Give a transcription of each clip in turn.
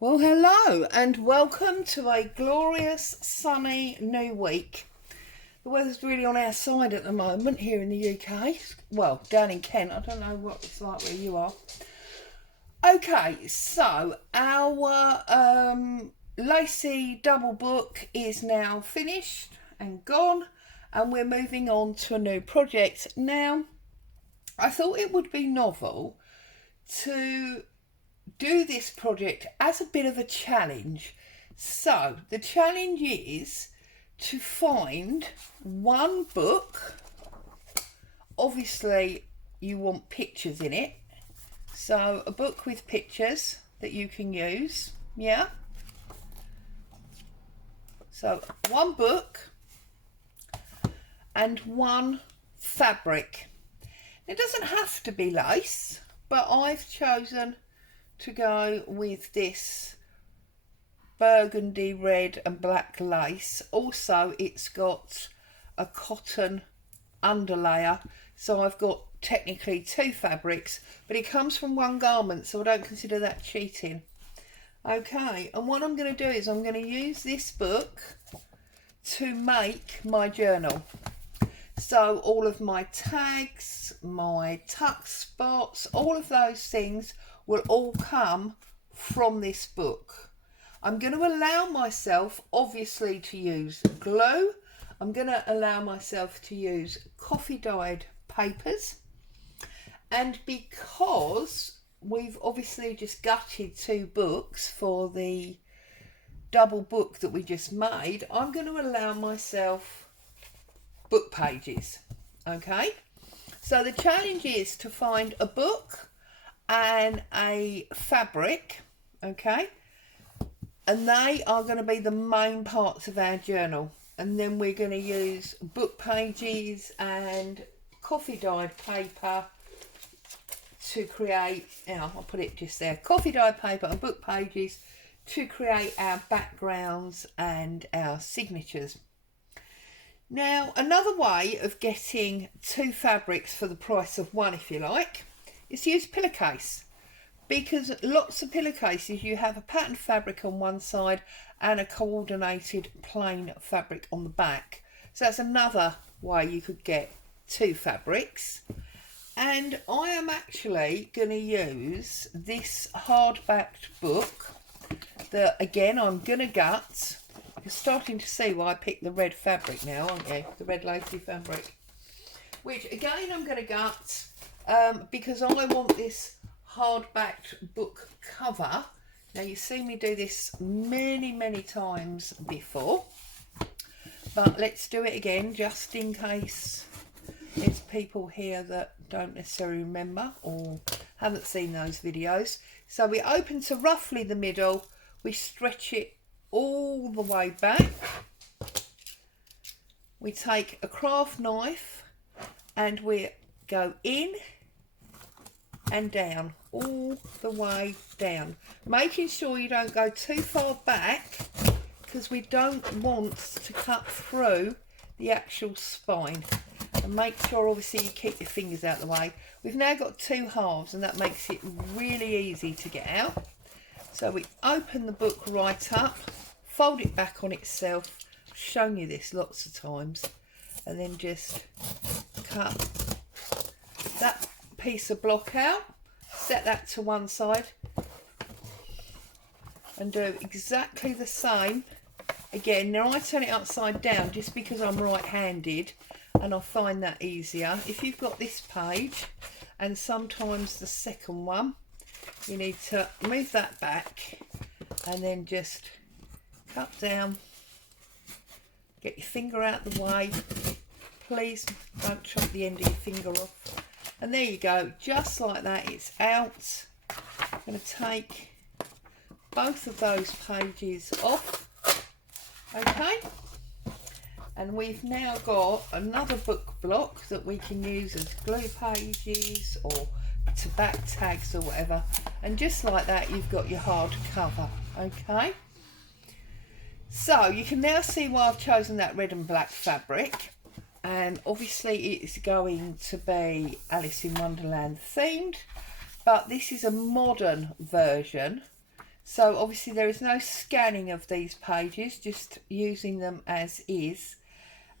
Well, hello and welcome to a glorious sunny new week. The weather's really on our side at the moment here in the UK. Well, down in Kent. I don't know what it's like where you are. Okay, so our Lacey double book is now finished and gone, and we're moving on to a new project. Now, I thought it would be novel to do this project as a bit of a challenge. So the challenge is to find one book. Obviously you want pictures in it, so a book with pictures that you can use. Yeah, so one book and one fabric. It doesn't have to be lace, but I've chosen to go with this burgundy red and black lace. Also, it's got a cotton underlayer, so I've got technically two fabrics, but it comes from one garment, so I don't consider that cheating. Okay, and what I'm going to do is I'm going to use this book to make my journal. So all of my tags, my tuck spots, all of those things will all come from this book. I'm going to allow myself, obviously, to use glue. I'm going to allow myself to use coffee dyed papers. And because we've obviously just gutted two books for the double book that we just made, I'm going to allow myself book pages. Okay, so the challenge is to find a book and a fabric, okay, and they are going to be the main parts of our journal, and then we're going to use book pages and coffee dyed paper to create, I'll put it just there, coffee dyed paper and book pages to create our backgrounds and our signatures. Now, another way of getting two fabrics for the price of one, if you like, is to use pillowcase, because lots of pillowcases you have a patterned fabric on one side and a coordinated plain fabric on the back. So that's another way you could get two fabrics. And I am actually going to use this hard-backed book that, again, I'm going to gut. You're starting to see why I picked the red fabric now, aren't you? The red lacy fabric. Which, again, I'm going to gut because I want this hard-backed book cover. Now, you've seen me do this many times before. But let's do it again, just in case there's people here that don't necessarily remember or haven't seen those videos. So we open to roughly the middle. We stretch it all the way back. We take a craft knife and we go in and down, all the way down, making sure you don't go too far back because we don't want to cut through the actual spine. And make sure obviously you keep your fingers out of the way. We've now got two halves and that makes it really easy to get out. So we open the book right up, fold it back on itself. I've shown you this lots of times. And then just cut that piece of block out, set that to one side, and do exactly the same again. Now I turn it upside down just because I'm right-handed and I find that easier. If you've got this page and sometimes the second one, you need to move that back and then just cut down, get your finger out the way. Please don't chop the end of your finger off. And there you go, just like that, it's out. I'm going to take both of those pages off. Okay, and we've now got another book block that we can use as glue pages or to back tags or whatever, and just like that you've got your hard cover. Okay, so you can now see why I've chosen that red and black fabric, and obviously it's going to be Alice in Wonderland themed, but this is a modern version So obviously there is no scanning of these pages, just using them as is.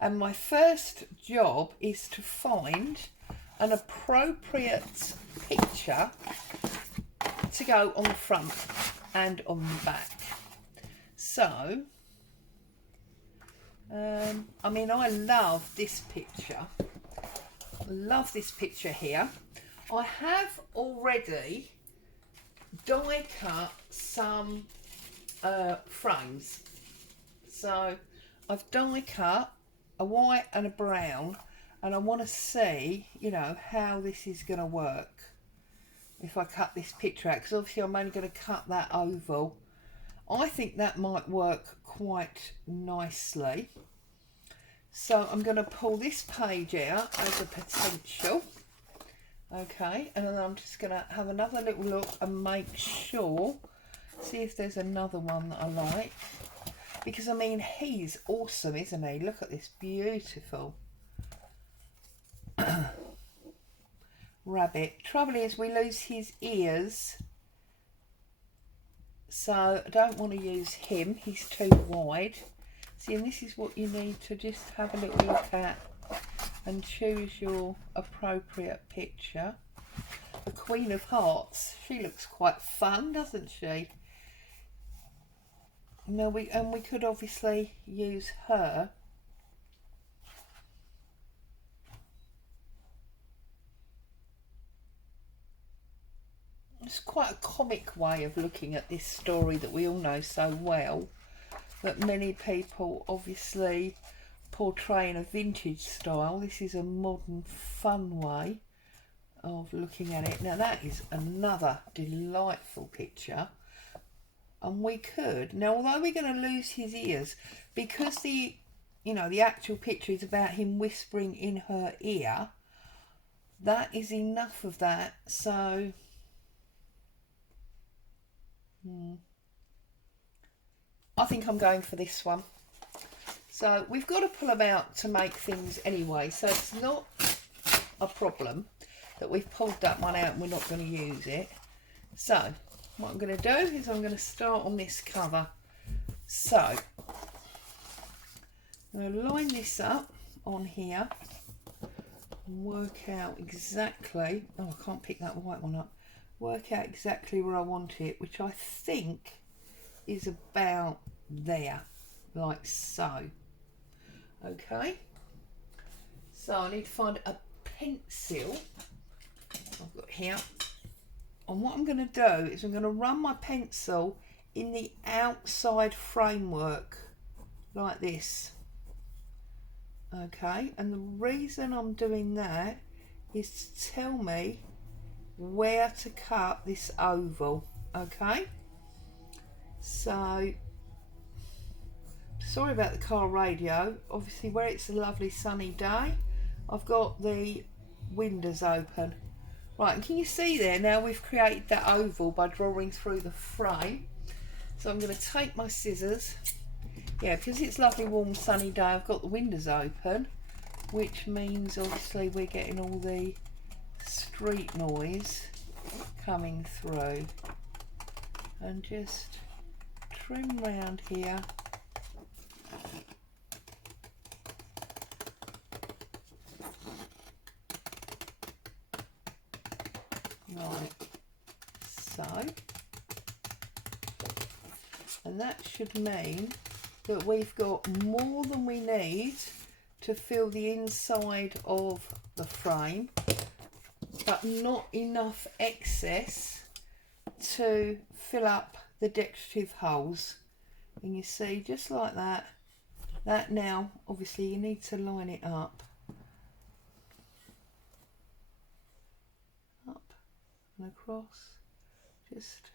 And my first job is to find an appropriate picture to go on the front and on the back. So, I mean, I love this picture. I love this picture here. I have already die cut some frames. So I've die cut a white and a brown, and I want to see, you know, how this is going to work if I cut this picture out, because obviously I'm only going to cut that oval. I think that might work quite nicely. So I'm going to pull this page out as a potential. Okay, and then I'm just going to have another little look and make sure, see if there's another one that I like. Because, I mean, he's awesome, isn't he? Look at this beautiful rabbit. Trouble is, we lose his ears. So, I don't want to use him. He's too wide. See, and this is what you need to just have a little look at and choose your appropriate picture. The Queen of Hearts. She looks quite fun, doesn't she? No, we could obviously use her. It's quite a comic way of looking at this story that we all know so well, that many people obviously portray in a vintage style. This is a modern, fun way of looking at it. Now that is another delightful picture. And we could, now although we're going to lose his ears, because the, you know, the actual picture is about him whispering in her ear, that is enough of that. So, I think I'm going for this one. So we've got to pull them out to make things anyway, so it's not a problem that we've pulled that one out and we're not going to use it. So what I'm going to do is I'm going to start on this cover. So I'm going to line this up on here and work out exactly, oh, I can't pick that white one up, work out exactly where I want it, which I think is about there, like so. Okay, so I need to find a pencil I've got here. And what I'm going to do is I'm going to run my pencil in the outside framework like this. Okay, and the reason I'm doing that is to tell me where to cut this oval. Okay, so sorry about the car radio. Obviously where it's a lovely sunny day, I've got the windows open. Right, and can you see there, now we've created that oval by drawing through the frame. So I'm going to take my scissors. Yeah, because it's lovely warm sunny day, I've got the windows open, which means obviously we're getting all the street noise coming through. And just trim round here. Right, so, and that should mean that we've got more than we need to fill the inside of the frame, but not enough excess to fill up the decorative holes. And you see, just like that, that now, obviously you need to line it up. And across, just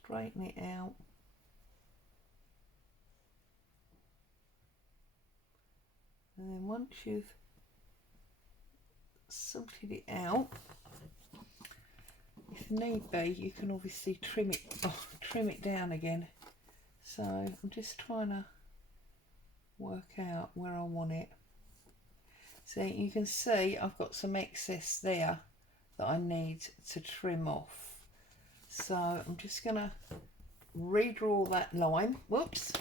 straighten it out. And then once you've sorted it out, if need be, you can obviously trim it down again. So I'm just trying to work out where I want it. So you can see I've got some excess there that I need to trim off. So I'm just going to redraw that line. Whoops.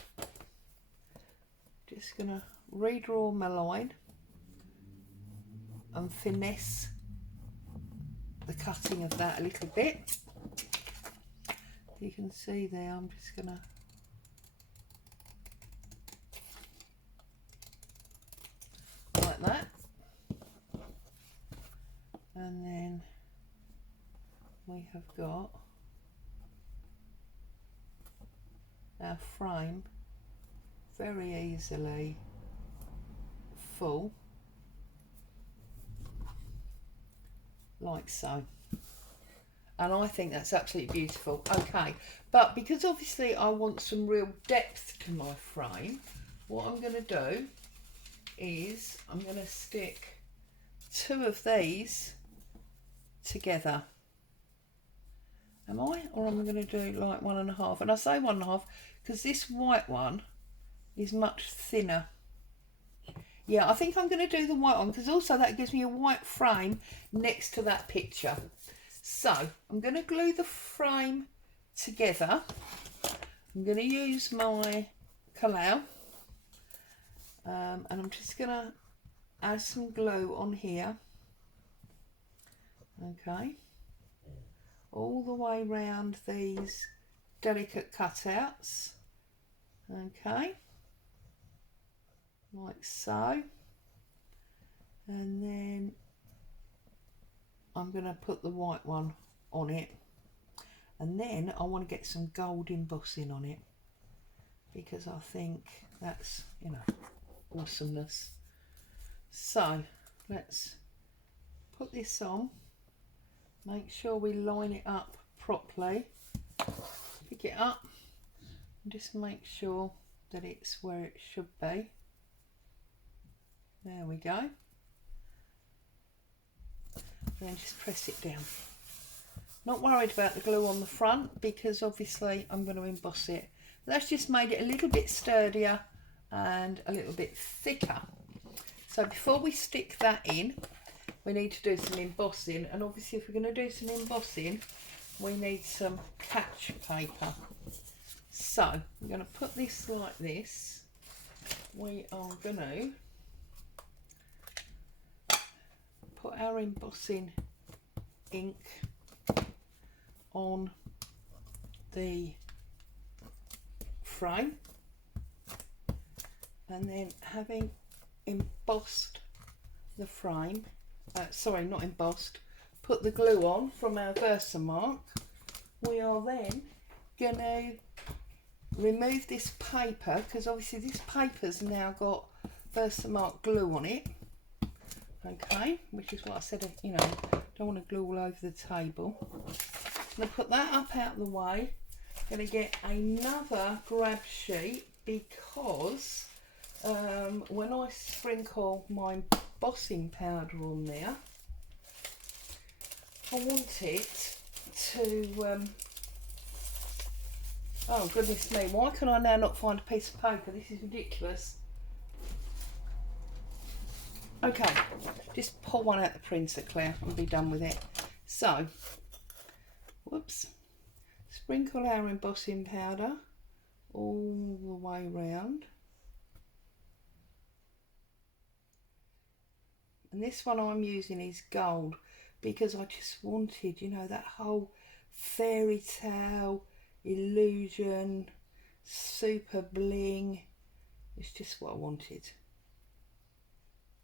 Just going to redraw my line and finesse the cutting of that a little bit. You can see there, I'm just going to like that, and then we have got our frame very easily full, like so. And I think that's absolutely beautiful. Okay, but because obviously I want some real depth to my frame, what I'm going to do is I'm going to stick 2 of these together. Am I? Or am I going to do like 1.5? And I say 1.5 because this white one is much thinner. Yeah, I think I'm going to do the white one because also that gives me a white frame next to that picture. So I'm going to glue the frame together. I'm going to use my Kalau, and I'm just going to add some glue on here. Okay, all the way around these delicate cutouts. Okay, like so, and then I'm going to put the white one on it, and then I want to get some gold embossing on it because I think that's, you know, awesomeness. So let's put this on, make sure we line it up properly, pick it up and just make sure that it's where it should be. There we go. And then just press it down. Not worried about the glue on the front because obviously I'm going to emboss it. That's just made it a little bit sturdier and a little bit thicker. So before we stick that in, we need to do some embossing, and obviously if we're going to do some embossing we need some catch paper. So I'm going to put this like this. We are going to put our embossing ink on the frame, and then having embossed the frame, sorry, not embossed, put the glue on from our Versamark, we are then going to remove this paper because obviously this paper's now got Versamark glue on it. Okay, which is what I said, you know, don't want to glue all over the table. I'm going to put that up out of the way. I'm going to get another grab sheet because when I sprinkle my embossing powder on there, I want it to, oh goodness me, why can I now not find a piece of paper? This is ridiculous. Okay, just pull one out the printer, Claire, and be done with it. So, whoops, sprinkle our embossing powder all the way round. And this one I'm using is gold because I just wanted, you know, that whole fairy tale illusion, super bling. It's just what I wanted.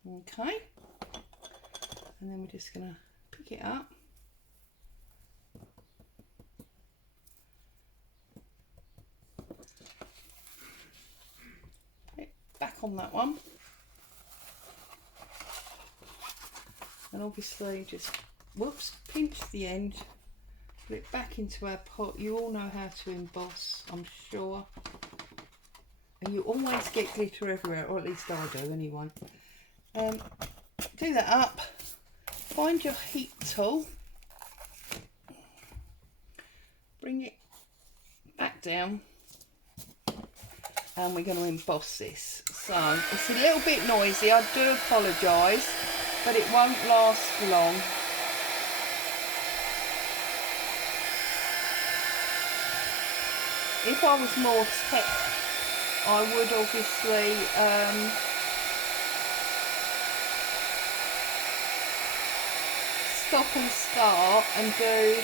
Okay, and then we're just going to pick it up, put it back on that one, and obviously just, whoops, pinch the end, put it back into our pot. You all know how to emboss, I'm sure, and you always get glitter everywhere, or at least I do anyway. Do that up, find your heat tool, bring it back down, and we're going to emboss this. So it's a little bit noisy, I do apologise, but it won't last long. if I was more tech, I would obviously stop and start and do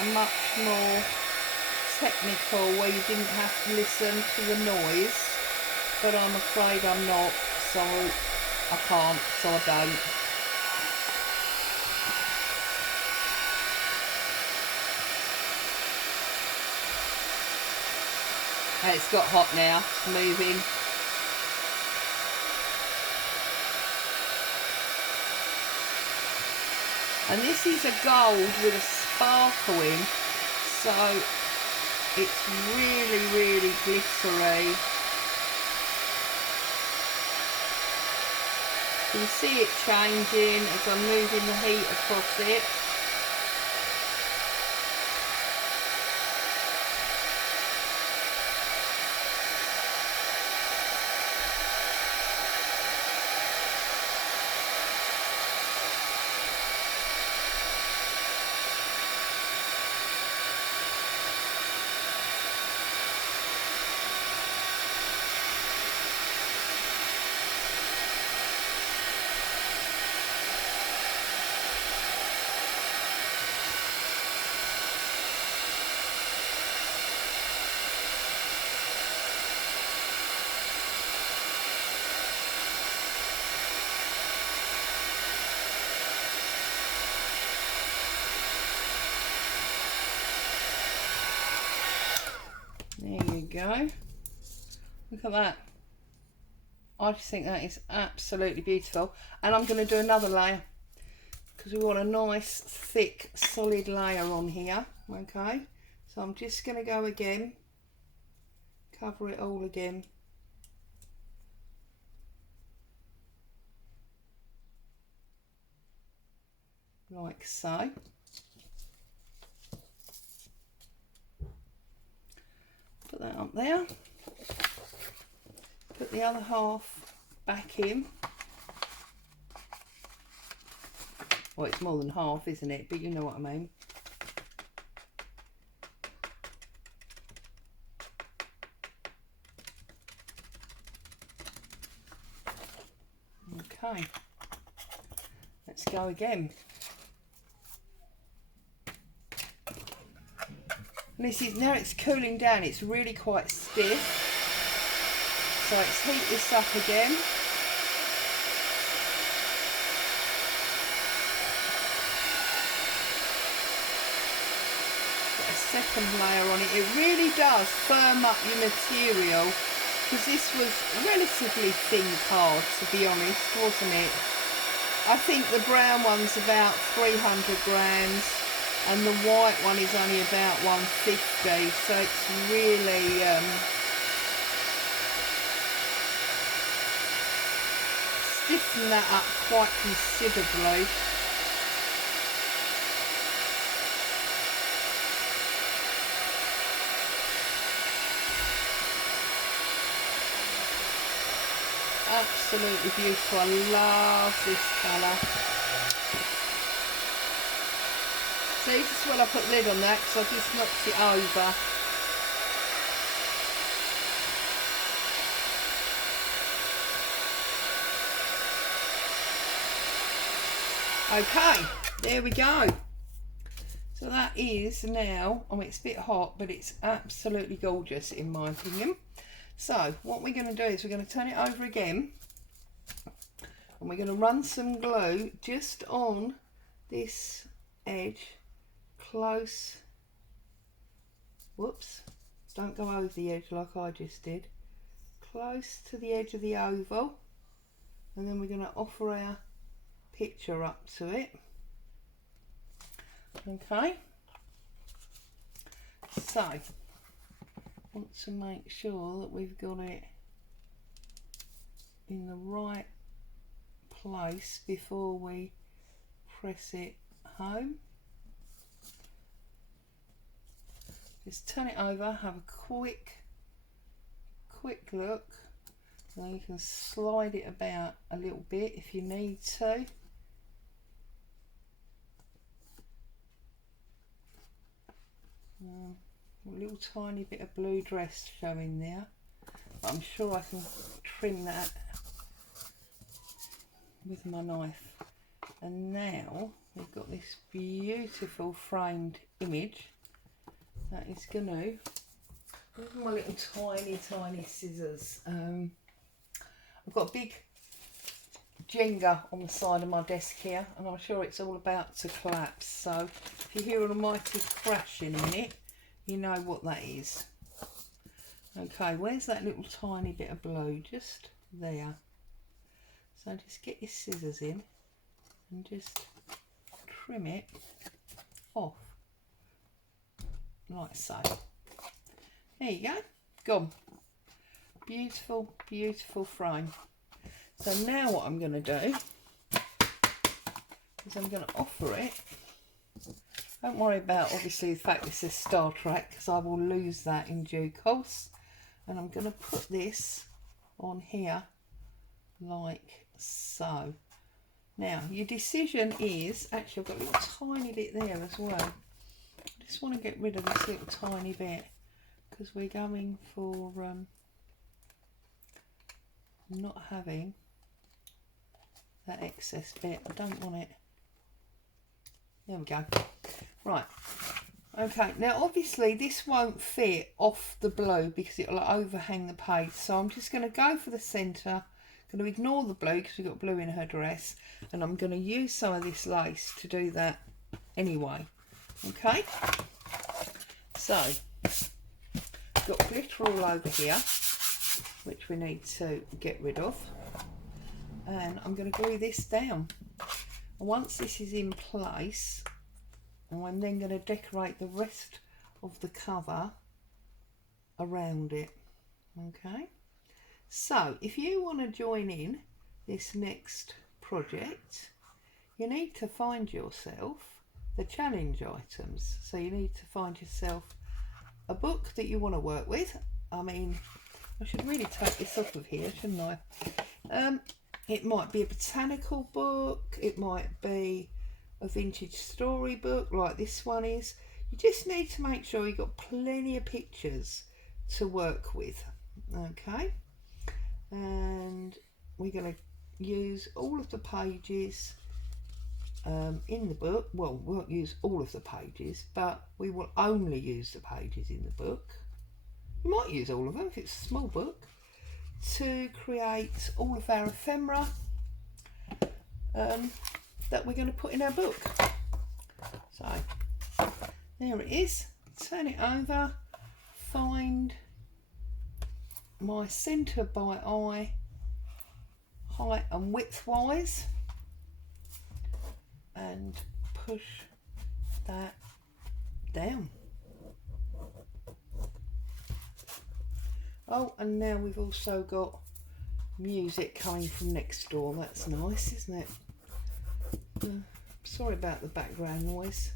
a much more technical where you didn't have to listen to the noise, but I'm afraid I'm not, so I can't, so I don't. And it's got hot now, it's moving. And this is a gold with a sparkle in, so it's really, really glittery. You can see it changing as I'm moving the heat across it. There you go. Look at that. I just think that is absolutely beautiful. And I'm going to do another layer because we want a nice, thick, solid layer on here. Okay. So I'm just going to go again. Cover it all again. Like so. Put that up there. Put the other half back in. Well, it's more than half, isn't it? But you know what I mean. Okay. Let's go again. And this is, now it's cooling down, it's really quite stiff. So let's heat this up again. Get a second layer on it. It really does firm up your material, because this was relatively thin card, to be honest, wasn't it? I think the brown one's about 300 grams and the white one is only about 150, so it's really stiffen that up quite considerably. Absolutely beautiful. I love this colour. See, this is when I put the lid on that, because I just knocked it over. Okay, there we go. So that is now, I mean, it's a bit hot, but it's absolutely gorgeous in my opinion. So what we're going to do is we're going to turn it over again, and we're going to run some glue just on this edge, close, whoops, don't go over the edge like I just did, close to the edge of the oval, and then we're going to offer our picture up to it. Okay, so want to make sure that we've got it in the right place before we press it home. Just turn it over, have a quick look, and then you can slide it about a little bit if you need to. A little tiny bit of blue dress showing there. But I'm sure I can trim that with my knife. And now we've got this beautiful framed image that is going to, with my little tiny scissors. I've got a big Jenga on the side of my desk here, and I'm sure it's all about to collapse. So if you hear an almighty crashing in it, you know what that is. Okay, where's that little tiny bit of blue? Just there. So just get your scissors in and just trim it off like so. There you go, gone. Beautiful, beautiful frame. So now what I'm going to do is I'm going to offer it. Don't worry about obviously the fact this is Star Trek, because I will lose that in due course. And I'm going to put this on here like so. Now your decision is, actually I've got a little tiny bit there as well. I just want to get rid of this little tiny bit because we're going for not having that excess bit. I don't want it. There we go. Right. Okay, now obviously this won't fit off the blue because it'll overhang the page. So I'm just going to go for the centre. I'm going to ignore the blue because we've got blue in her dress. And I'm going to use some of this lace to do that anyway. Okay. So, got glitter all over here, which we need to get rid of. And I'm going to glue this down. And once this is in place, I'm then going to decorate the rest of the cover around it. Okay, so if you want to join in this next project, you need to find yourself the challenge items. So you need to find yourself a book that you want to work with. I mean, I should really take this off of here, shouldn't I? It might be a botanical book, it might be a vintage storybook like this one is. You just need to make sure you've got plenty of pictures to work with. Okay, and we're going to use all of the pages in the book. Well, we won't use all of the pages, but we will only use the pages in the book. You might use all of them if it's a small book, to create all of our ephemera that we're going to put in our book. So there it is. Turn it over, find my centre by eye, height and width wise, and push that down. Oh, and now we've also got music coming from next door. That's nice, isn't it? Sorry about the background noise.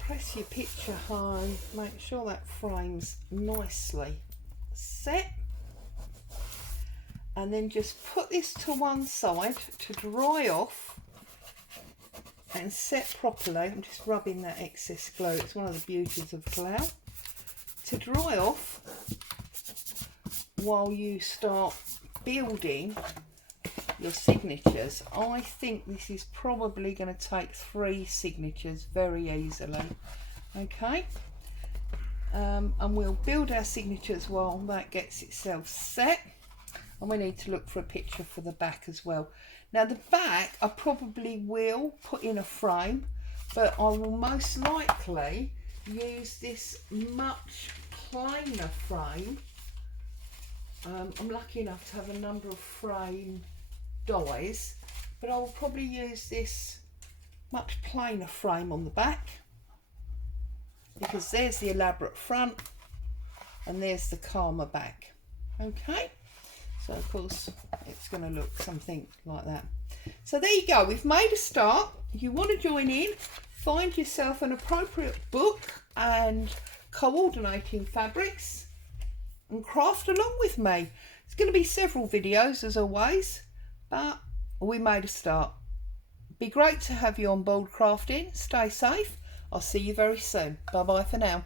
Press your picture home, make sure that frame's nicely set, and then just put this to one side to dry off and set properly. I'm just rubbing that excess glue. It's one of the beauties of glue. To dry off while you start building your signatures. I think this is probably going to take 3 signatures very easily. Okay, and we'll build our signatures while that gets itself set, and we need to look for a picture for the back as well. Now the back I probably will put in a frame, but I will most likely use this much plainer frame. I'm lucky enough to have a number of frame dies, but I will probably use this much plainer frame on the back, because there's the elaborate front and there's the calmer back. Okay, so of course it's going to look something like that. So there you go, we've made a start. If you want to join in, find yourself an appropriate book and coordinating fabrics and craft along with me. It's going to be several videos as always, but we made a start. Be great to have you on board crafting. Stay safe. I'll see you very soon. Bye bye for now.